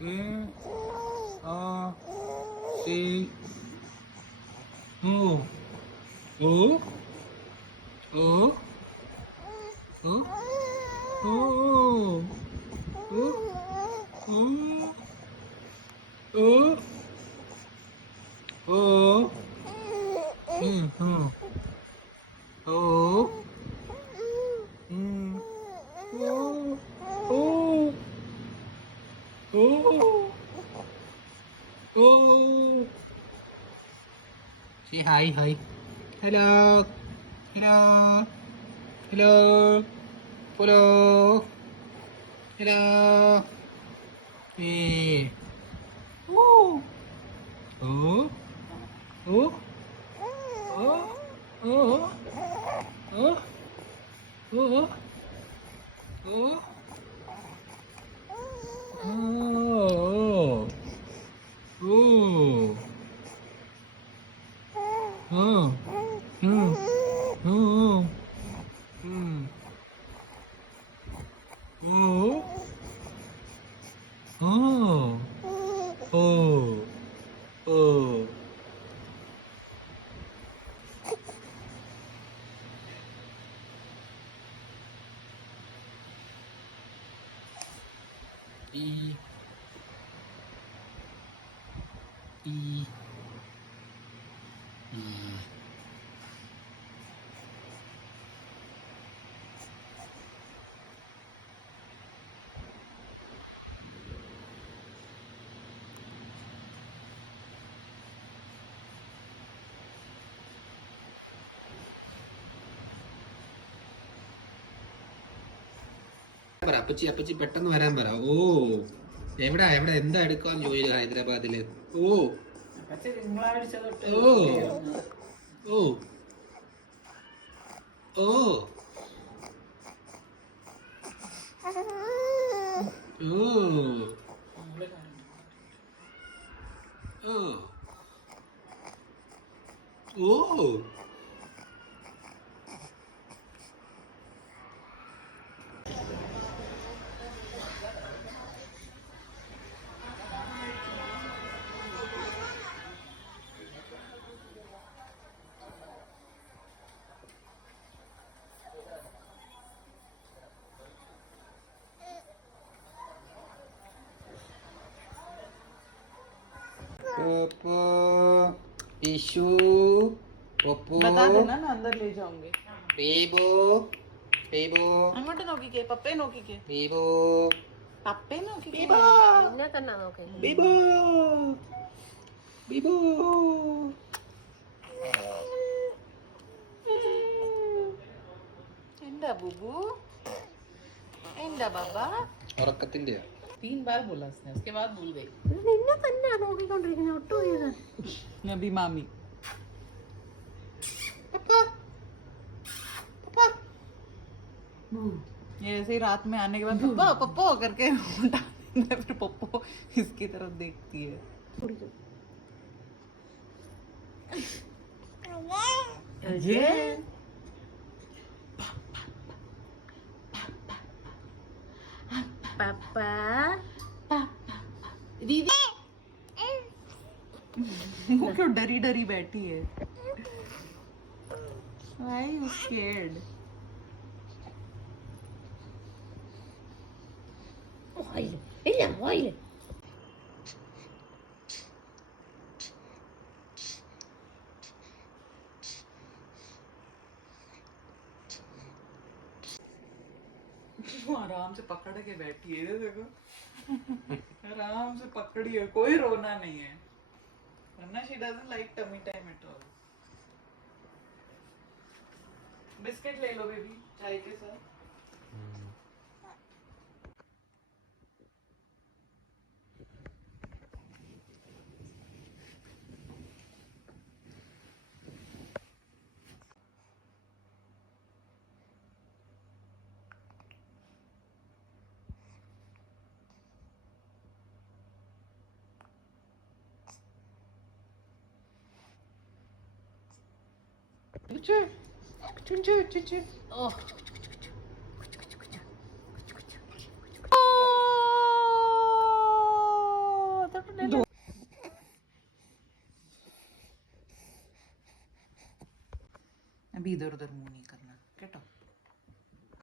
Say hi, hi. Hello. Hello. Hello. Hello. Hello. Hey. Oh. Oh. Oh. Oh. Oh. Oh. Oh. Oh. Oh. Oh. Oh. Hmm. Oh. Hmm. Oh. Oh. Oh. Oh. E. E. E. പറ അപ്പച്ചി അപ്പച്ചി പെട്ടെന്ന് വരാൻ പറ. ഓ എവിടാ എവിടെ എന്താ എടുക്കാന്ന് ചോദിച്ചു ഹൈദരാബാദില്. ഓ ഓ ഓ ഓ ഓ ഓ ഓ पोपो ईशु पोपो बता देना ना, अंदर ले जाऊंगे. बेबो बेबो അങ്ങോട്ട് നോക്കിക്കേ, പപ്പയെ നോക്കിക്കേ, बेबो പപ്പയെ നോക്കിക്കേ. बेबो നിന്നെ തന്നെ നോക്കി. बेबो बेबो എന്താ ബുബു, എന്താ ബാബ. ഉറക്കത്തിന്റെയാ. 3 बार बोला उसने, उसके बाद भूल गई. നിന്നെ തന്നെ നോക്കിക്കൊണ്ടിരിക്കുന്നത് ഒട്ടും ചെയ്ത്. अभी मामी. ये ऐसे ही रात में आने के बाद पप्पा पप्पो करके उठा देंगे, फिर पप्पो इसकी तरफ देखती है. अजय പപ്പ दीदी वो क्यों डरी डरी बैठी है. Why you scared? വായില് ഇല്ല വായില്. वो आराम से पकड़ के बैठी है, देखो आराम से पकड़ी है, कोई रोना नहीं है, वरना she doesn't like tummy time at all. Biscuit ले लो बेबी चाय के साथ. अभी इधर उधर मुंह नहीं करना केटो